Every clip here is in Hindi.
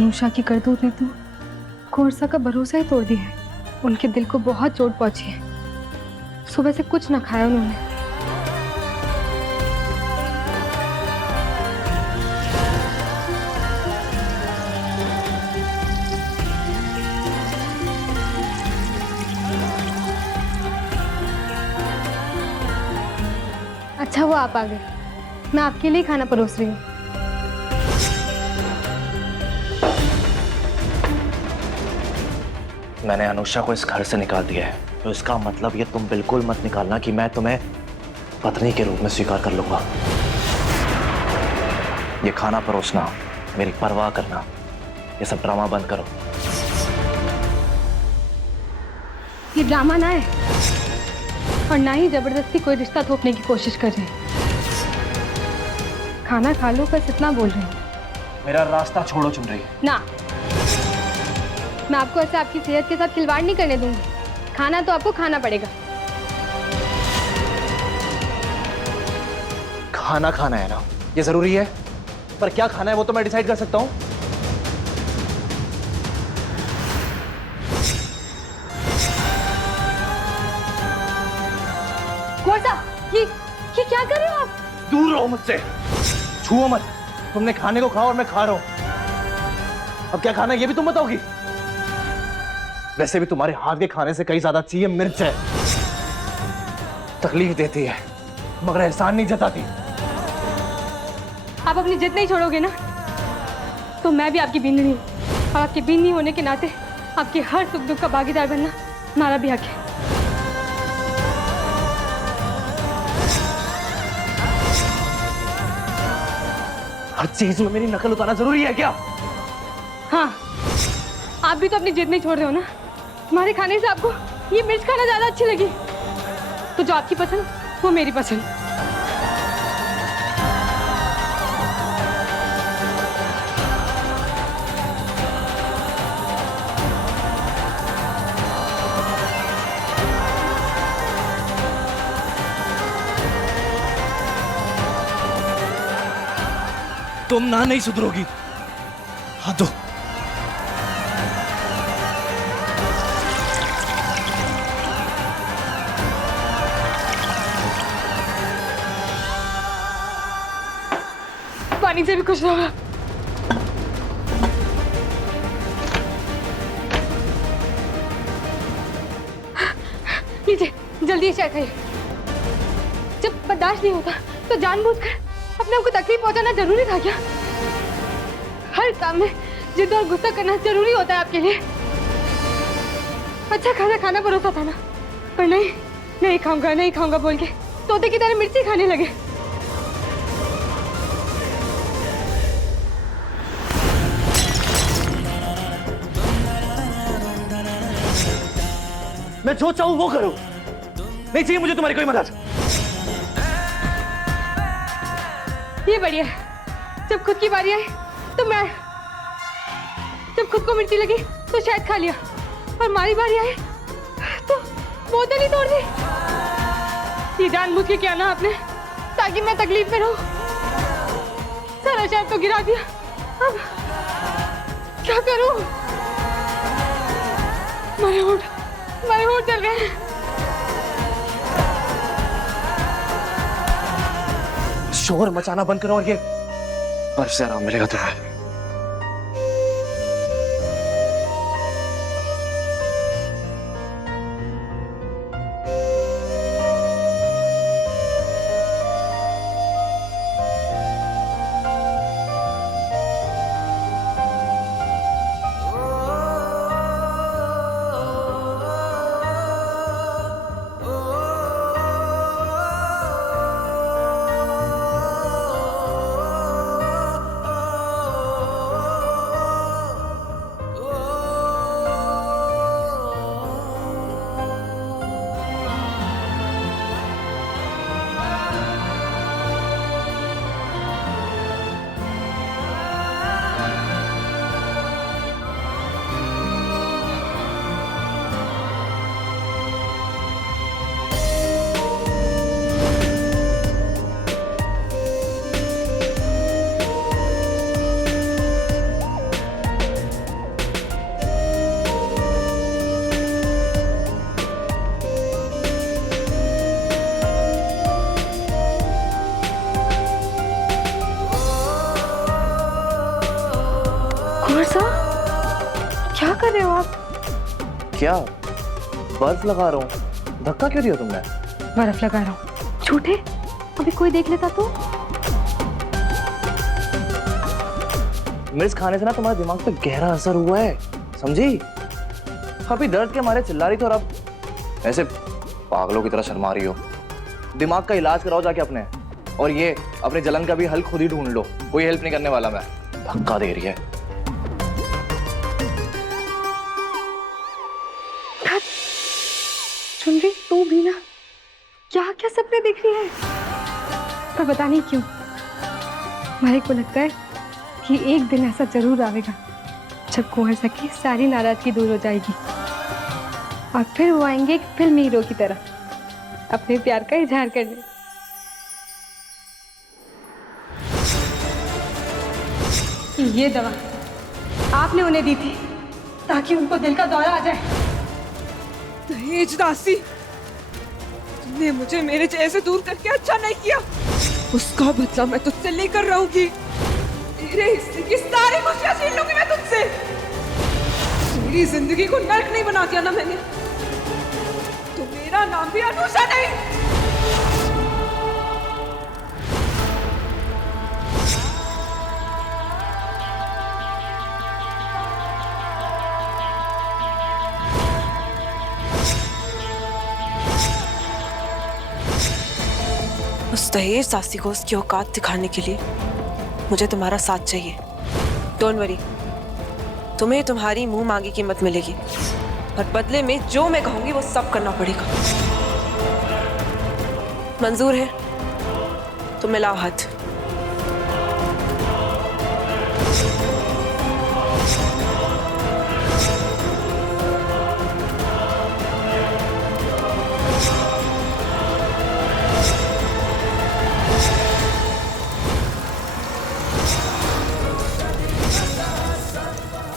अनुषा की करतूत ने तो कोरसा का भरोसा ही तोड़ दिया है। उनके दिल को बहुत चोट पहुंची है। सुबह से कुछ ना खाया उन्होंने। अच्छा वो आप आ गए, मैं आपके लिए खाना परोस रही हूँ। मैंने अनुषा को इस घर से निकाल दिया है, तो इसका मतलब ये तुम बिल्कुल मत निकालना कि मैं तुम्हें पत्नी के रूप में स्वीकार कर लूंगा। ये खाना परोसना, मेरी परवाह करना, ये सब ड्रामा बंद करो। ये ड्रामा ना है और ना ही जबरदस्ती कोई रिश्ता थोपने की कोशिश कर रहे हैं। खाना खा लो, बस इतना बोल रही हूँ। मेरा रास्ता छोड़ो चुन रही ना, मैं आपको ऐसे आपकी सेहत के साथ खिलवाड़ नहीं करने दूंगी। खाना तो आपको खाना पड़ेगा। खाना खाना है ना, ये जरूरी है, पर क्या खाना है वो तो मैं डिसाइड कर सकता हूँ। कोरसा, ये क्या कर रहे हो आप? दूर रहो मुझसे, छुओ मत। तुमने खाने को खाओ और मैं खा रहा हूं। अब क्या खाना है ये भी तुम बताओगी? वैसे भी तुम्हारे हाथ के खाने से कहीं ज्यादा चाहिए मिर्च है। तकलीफ देती है मगर एहसान नहीं जताती। आप अपनी जिद नहीं छोड़ोगे ना, तो मैं भी आपकी बींदनी हूँ। और आपकी बींदनी होने के नाते आपके हर सुख दुख का भागीदार बनना हमारा भी हक है। हर चीज में मेरी नकल उतारना जरूरी है क्या? हाँ, आप भी तो अपनी जिद नहीं छोड़ रहे हो ना। तुम्हारे खाने से आपको ये मिर्च खाना ज्यादा अच्छी लगी, तो जो आपकी पसंद वो मेरी पसंद। तुम ना नहीं सुधरोगी। हाँ तो पानी से भी खुश रहो। लीजिए, जल्दी चाय खाइए। जब बर्दाश्त नहीं होता तो जानबूझकर अपने आप को तकलीफ पहुंचाना जरूरी था क्या? हर काम में जिद और गुस्सा करना जरूरी होता है आपके लिए? अच्छा खाना खाना परोसा था ना, पर नहीं खाऊंगा बोल के तोते की तरह मिर्ची खाने लगे। मैं जो चाहूं वो करूं, नहीं चाहिए मुझे तुम्हारी कोई मदद। ये बढ़िया है, जब खुद की बारी आई तो मैं, जब खुद को मिर्ची लगी तो शायद खा लिया, और हमारी बारी आई तो बोतल ही तोड़ दी। ये जानबूझ के किया ना आपने, ताकि मैं तकलीफ में रहूं। सारा शायद तो गिरा दिया, अब क्या करूं? मेरे होठ जल गए हैं। शोर मचाना बंद करो और ये बर्फ से आराम मिलेगा तुम्हें। क्या बर्फ लगा रहा हूँ? धक्का क्यों दिया तुमने? बर्फ लगा रहा हूँ। झूठे, अभी कोई देख लेता तो? मिर्च खाने से ना तुम्हारे दिमाग पे गहरा असर हुआ है, समझी? अभी दर्द के मारे चिल्ला रही थी और अब ऐसे पागलों की तरह शर्मा रही हो। दिमाग का इलाज कराओ जाके अपने, और ये अपने जलन का भी हल खुद ही ढूंढ लो। कोई हेल्प नहीं करने वाला मैं। धक्का दे रही है। सुन रही तू भी ना, क्या क्या सपने देख रही है? पर पता नहीं क्यों मारे को लगता है कि एक दिन ऐसा जरूर आएगा जब कुंवर सा की सारी नाराजगी दूर हो जाएगी और फिर वो आएंगे एक फिल्मी हीरो की तरह अपने प्यार का इजहार करने। ये दवा आपने उन्हें दी थी ताकि उनको दिल का दौरा आ जाए। दहेज दासी, तुमने मुझे मेरे जैसे दूर करके अच्छा नहीं किया। उसका बदला मैं तुझसे लेकर रहूंगी। तेरे हिस्से की सारी खुशियां छीन लूंगी मैं तुझसे। मेरी जिंदगी को नर्क नहीं बना दिया ना मैंने, तो मेरा नाम भी अनुषा नहीं। उस दहेज दासी को उसकी औकात दिखाने के लिए मुझे तुम्हारा साथ चाहिए। डोंट वरी, तुम्हें तुम्हारी मुंह मांगी कीमत मिलेगी और बदले में जो मैं कहूंगी वो सब करना पड़ेगा। मंजूर है तो मिलाओ हाथ।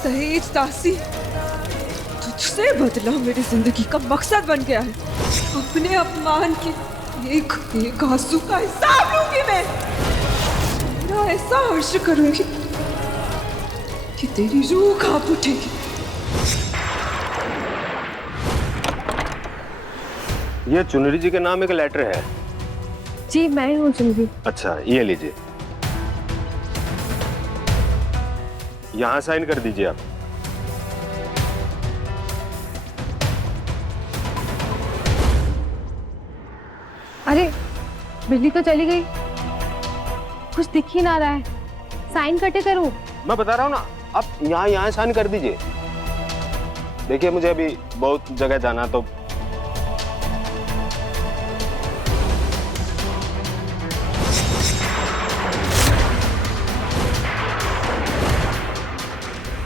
दहेज दासी, तुझसे बदला मेरी जिंदगी का मकसद बन गया है। अपने अपमान के एक एक आंसू का हिसाब लूंगी मैं। तेरा ऐसा हर्ष करूंगी कि तेरी रूह कांप उठेगी। ये चुनरी जी के नाम एक लेटर है। जी मैं हूँ चुनरी। अच्छा, ये लीजिए, यहाँ साइन कर दीजिए आप। अरे बिजली तो चली गई, कुछ दिख ही ना रहा है। साइन कटे करूँ? मैं बता रहा हूँ ना, आप यहाँ साइन कर दीजिए। देखिए मुझे अभी बहुत जगह जाना, तो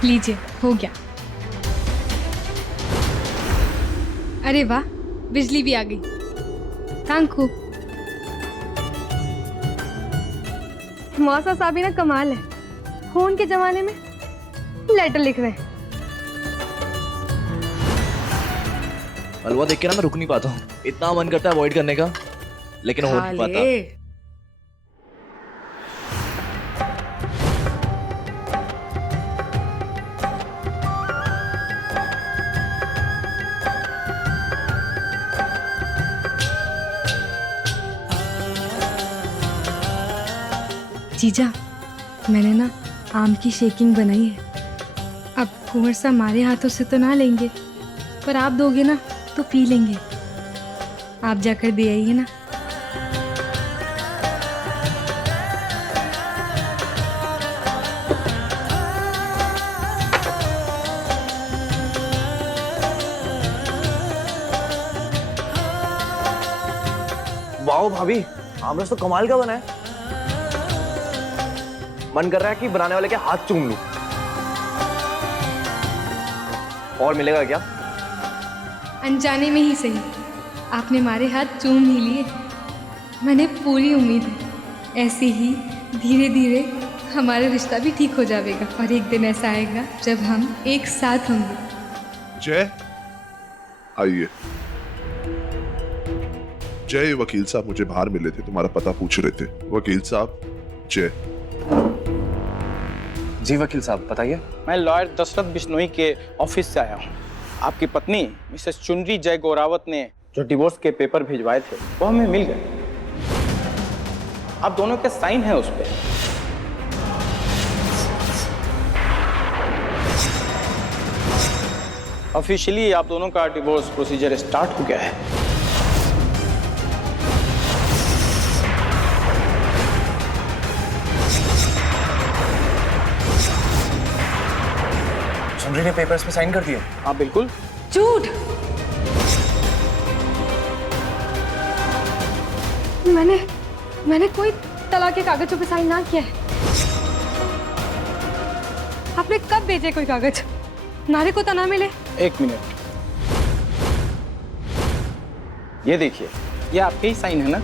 लीजिए, हो गया। अरे वाह, बिजली भी आ गई। Thank you. मौसा साहब भी ना कमाल है, फोन के जमाने में लेटर लिख रहे हैं। हलवा देख के ना मैं रुक नहीं पाता हूँ। इतना मन करता है अवॉइड करने का, लेकिन हो नहीं पाता। जीजा, मैंने ना आम की शेकिंग बनाई है। अब कुंवर सा हमारे हाथों से तो ना लेंगे, पर आप दोगे ना तो पी लेंगे। आप जाकर दे आइए ना। वाओ भाभी, आमरस तो कमाल का बना है। मन कर रहा है कि बनाने वाले के हाथ चूम लूं। और मिलेगा क्या? अनजाने में ही सही, आपने हमारे हाथ चूम ही लिए। मैंने पूरी उम्मीद है ऐसे ही धीरे धीरे हमारा रिश्ता भी ठीक हो जाएगा और एक दिन ऐसा आएगा जब हम एक साथ होंगे। जय, आइए। जय, वकील साहब मुझे बाहर मिले थे, तुम्हारा पता पूछ रहे थे। वकील साहब, जय। जी वकील साहब बताइए। मैं लॉयर दशरथ बिश्नोई के ऑफिस से आया हूँ। आपकी पत्नी मिसेस चुनरी जय गोरावत ने जो डिवोर्स के पेपर भिजवाए थे वो हमें मिल गए। आप दोनों के साइन है उस पे। ऑफिशियली आप दोनों का डिवोर्स प्रोसीजर स्टार्ट हो गया है। चुनरी ने पेपर्स पे साइन कर दिए? हाँ बिल्कुल। झूठ। मैंने कोई तलाक के कागजों पे साइन ना किया है। आपने कब भेजे कोई कागज? नारे को तो ना मिले। एक मिनट, ये देखिए, ये आपके ही साइन है ना?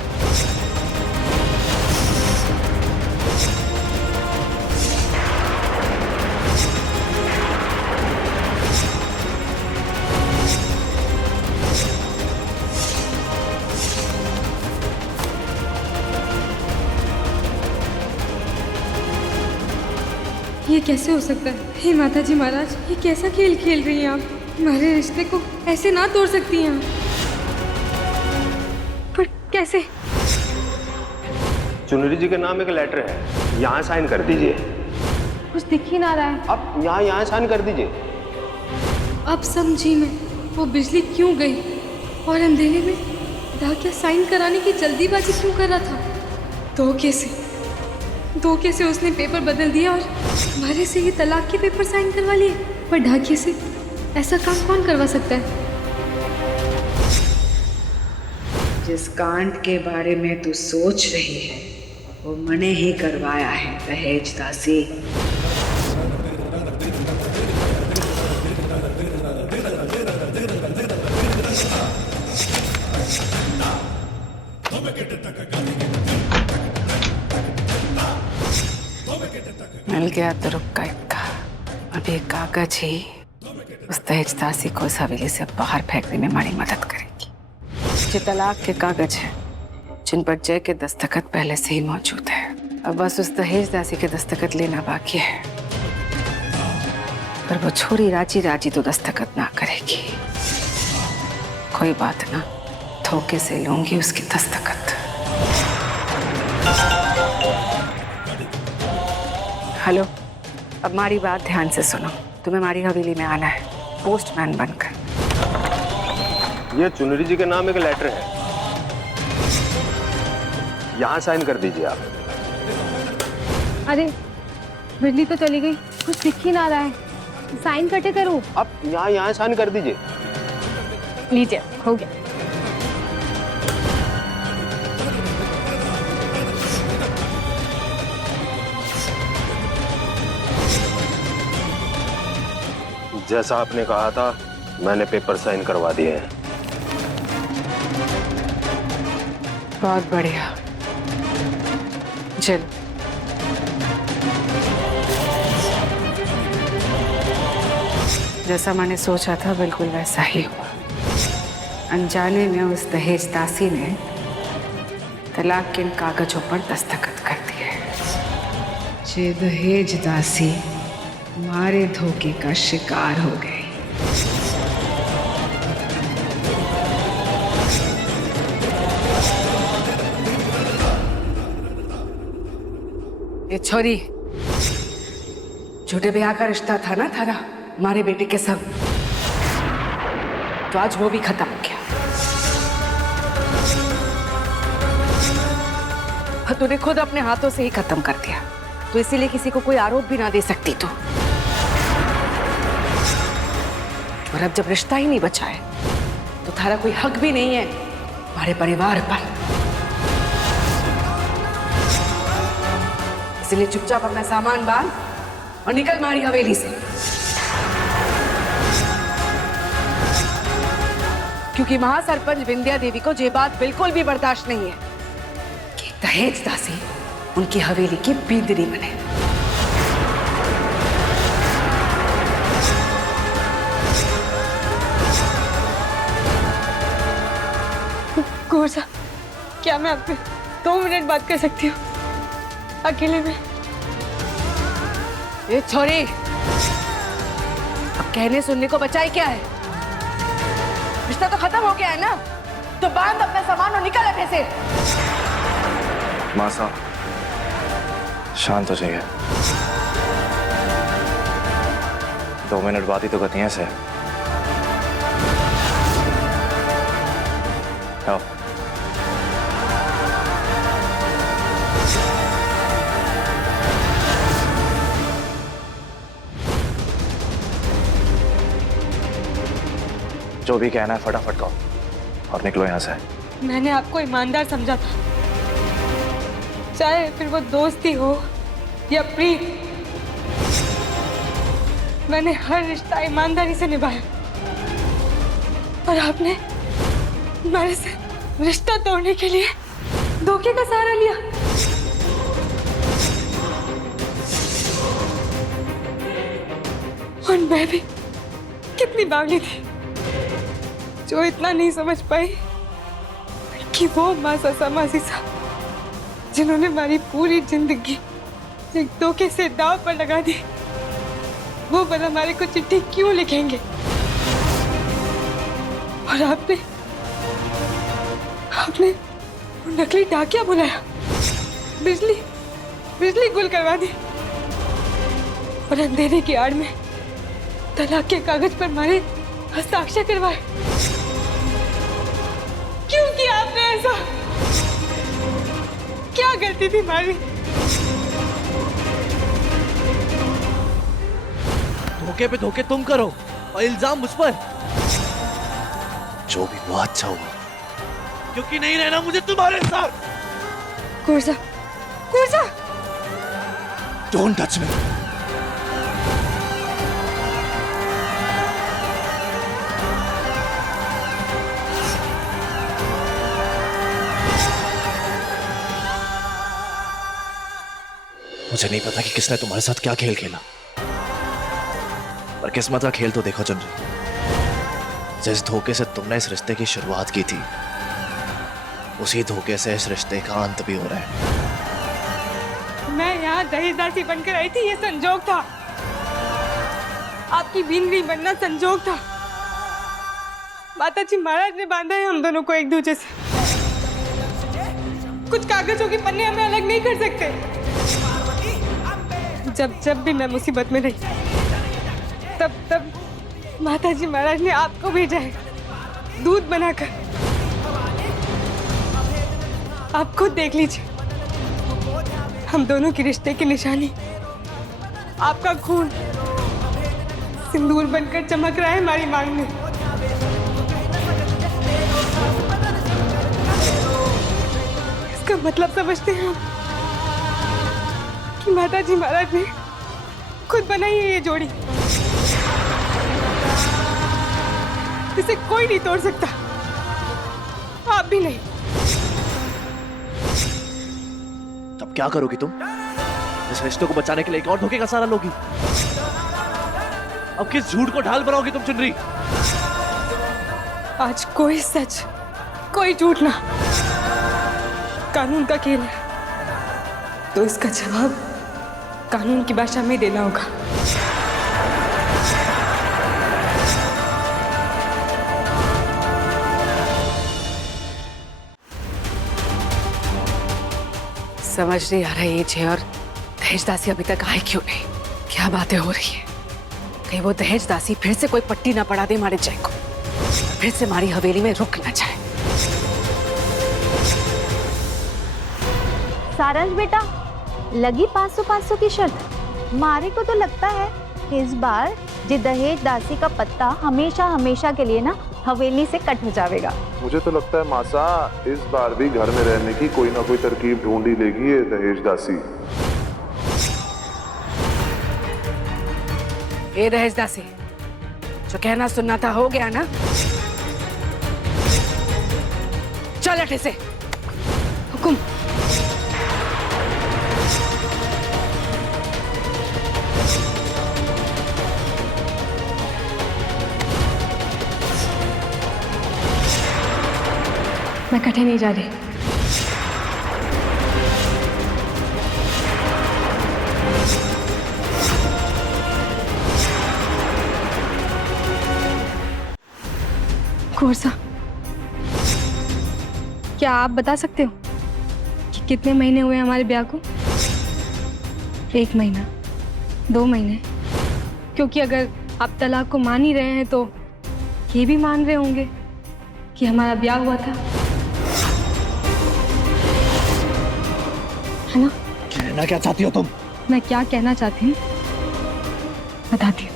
ये कैसे हो सकता है? हे माता जी महाराज, ये कैसा खेल खेल रही हैं आप? हमारे रिश्ते को ऐसे ना तोड़ सकती हैं आप। पर कैसे? चुनरी जी के नाम एक लेटर है, यहाँ साइन कर दीजिए। कुछ दिख ही ना रहा है। अब यहाँ साइन कर दीजिए। अब समझी मैं वो बिजली क्यों गई और अंधेरे में डाकिया साइन कराने की जल्दीबाजी क्यों कर रहा था। धोखे से उसने पेपर बदल दिया और हमारे से ये तलाक के पेपर साइन करवा लिए। पर ढाकिए से ऐसा काम कौन करवा सकता है? जिस कांड के बारे में तू सोच रही है वो मैंने ही करवाया है दहेज दासी। मिल गया तो रुक का इक्का। अब ये कागज ही उस दहेज दासी को उस हवेली से बाहर फेंकने में हमारी मदद करेगी। ये तलाक के कागज हैं जिन पर जय के दस्तखत पहले से ही मौजूद है। अब बस उस दहेज दासी के दस्तखत लेना बाकी है। पर वो छोरी राजी तो दस्तखत ना करेगी। कोई बात ना, धोखे से लूंगी उसकी दस्तखत। हेलो, अब हमारी बात ध्यान से सुनो। तुम्हें हमारी हवेली में आना है पोस्टमैन बनकर। ये चुनरी जी के नाम एक लेटर है, यहाँ साइन कर दीजिए आप। अरे बिजली तो चली गई, कुछ दिख ही ना रहा है। साइन कटे करूँ? अब यहाँ साइन कर दीजिए। लीजिए, हो गया। जैसा आपने कहा था मैंने पेपर साइन करवा दिए हैं। बहुत बढ़िया। चल जैसा मैंने सोचा था बिल्कुल वैसा ही हुआ। अनजाने में उस दहेज दासी ने तलाक के इन कागजों पर दस्तखत कर दिए। जे दहेज दासी हमारे धोखे का शिकार हो गई। ये छोरी झूठे ब्याह का रिश्ता था ना थारा हमारे बेटे के संग, तो आज वो भी खत्म हो गया। तूने खुद अपने हाथों से ही खत्म कर दिया, तो इसीलिए किसी को कोई आरोप भी ना दे सकती तू। और अब जब रिश्ता ही नहीं बचा है तो थारा कोई हक भी नहीं है हमारे परिवार पर। इसलिए चुपचाप अपना सामान बांध और निकल हमारी हवेली से, क्योंकि महासरपंच विंध्या देवी को ये बात बिल्कुल भी बर्दाश्त नहीं है कि दहेज दासी उनकी हवेली की बींदनी बने। गौर साहब, क्या मैं आपसे 2 मिनट बात कर सकती हूँ अकेले में? ये छोरी, अब कहने सुनने को बचा ही क्या है? रिश्ता तो खत्म हो गया है ना, तो बांध अपना सामान और निकल अठे से। मासा, शांत हो जाइए। 2 मिनट बाद ही तो गतियां से। आओ। जो भी कहना है फटाफट कहो और निकलो यहां से। मैंने आपको ईमानदार समझा था, चाहे फिर वो दोस्ती हो या प्रीत। मैंने हर रिश्ता ईमानदारी से निभाया और आपने मेरे से रिश्ता तोड़ने के लिए धोखे का सहारा लिया। और मैं भी कितनी बावली थी जो इतना नहीं समझ पाई कि वो मासा मासी साहब जिन्होंने हमारी पूरी जिंदगी एक धोखे से दाव पर लगा दी, वो भला हमारे को चिट्ठी क्यों लिखेंगे? और आपने वो नकली डाकिया बुलाया, बिजली गुल करवा दी और अंधेरे की आड़ में तलाक के कागज पर हमारे हस्ताक्षर करवाए। क्यों किया आपने ऐसा? क्या गलती थी हमारी? धोखे पे धोखे तुम करो और इल्जाम मुझ पर। जो भी हुआ अच्छा हुआ, क्योंकि नहीं रहना मुझे तुम्हारे साथ। कुर्सा डोंट टच मी। मुझे नहीं पता कि किसने तुम्हारे साथ क्या खेल खेला, पर किस्मत का खेल तो देखो चंद्री। जिस धोखे से तुमने इस रिश्ते की शुरुआत की थी, उसी धोखे से इस रिश्ते का अंत भी हो रहा है। मैं यहाँ दहेजदासी बनकर आई थी, ये संजोग था। आपकी बीनरी बनना संजोग था। माताजी महाराज ने बांधा है हम दोनों को एक दूसरे से। कुछ कागजों के पन्ने हमें अलग नहीं कर सकते। जब भी मैं मुसीबत में रही, तब माताजी महाराज ने आपको भेजा है दूध बनाकर। आप खुद देख लीजिए, हम दोनों के रिश्ते की निशानी आपका खून सिंदूर बनकर चमक रहा है हमारी मांग में। इसका मतलब समझते हैं आप कि माताजी महाराज ने खुद बनाई है ये जोड़ी। इसे कोई नहीं तोड़ सकता, आप भी नहीं। तब क्या करोगी तुम? इस रिश्ते को बचाने के लिए एक और धोखे का सहारा लोगी? अब किस झूठ को ढाल बनाओगी तुम चुनरी? आज कोई सच कोई झूठ ना, कानून का खेल है, तो इसका जवाब कानून की भाषा में देना होगा। समझ नहीं आ रही है और दहेजदासी अभी तक आए क्यों नहीं? क्या बातें हो रही है? कहीं वो दहेजदासी फिर से कोई पट्टी ना पड़ा दे हमारे जय को, फिर से हमारी हवेली में रुक ना जाए। सारंश बेटा, लगी 500-500 की शर्त। मारे को तो लगता है कि इस बार जे दहेज दासी का पत्ता हमेशा हमेशा के लिए ना हवेली से कट हो जाएगा। मुझे तो लगता है मासा इस बार भी घर में रहने की कोई ना कोई तरकीब ढूंढ ही लेगी ये दहेज दासी। ए दहेजदासी, जो कहना सुनना था हो गया ना? चल अठे से। हुकुम। मैं कहीं नहीं जा रही। कुंवर साहब, क्या आप बता सकते हो कि कितने महीने हुए हमारे ब्याह को? 1 महीना, 2 महीने? क्योंकि अगर आप तलाक को मान ही रहे हैं तो ये भी मान रहे होंगे कि हमारा ब्याह हुआ था, है ना? कहना क्या चाहती हो तुम? मैं क्या कहना चाहती हूँ बताती हूँ।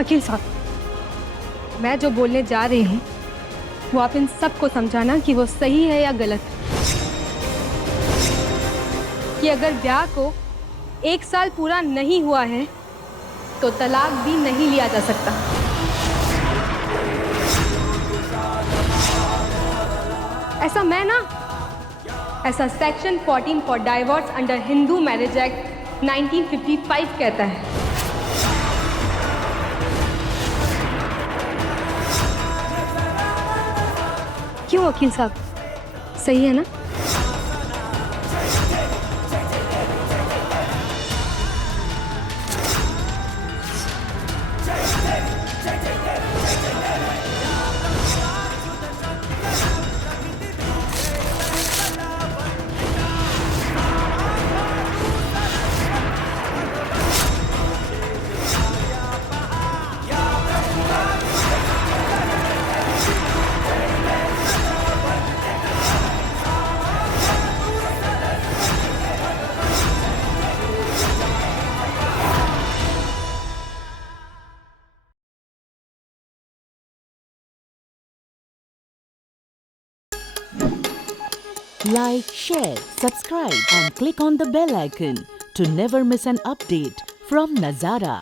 वकील साहब, मैं जो बोलने जा रही हूँ वो आप इन सबको समझाना कि वो सही है या गलत, कि अगर ब्याह को 1 साल पूरा नहीं हुआ है तो तलाक भी नहीं लिया जा सकता। ऐसा section 14 for divorce under Hindu marriage act 1955 कहता है। क्यों वकील साहब, सही है ना? Like, share, subscribe and click on the bell icon to never miss an update from Nazara.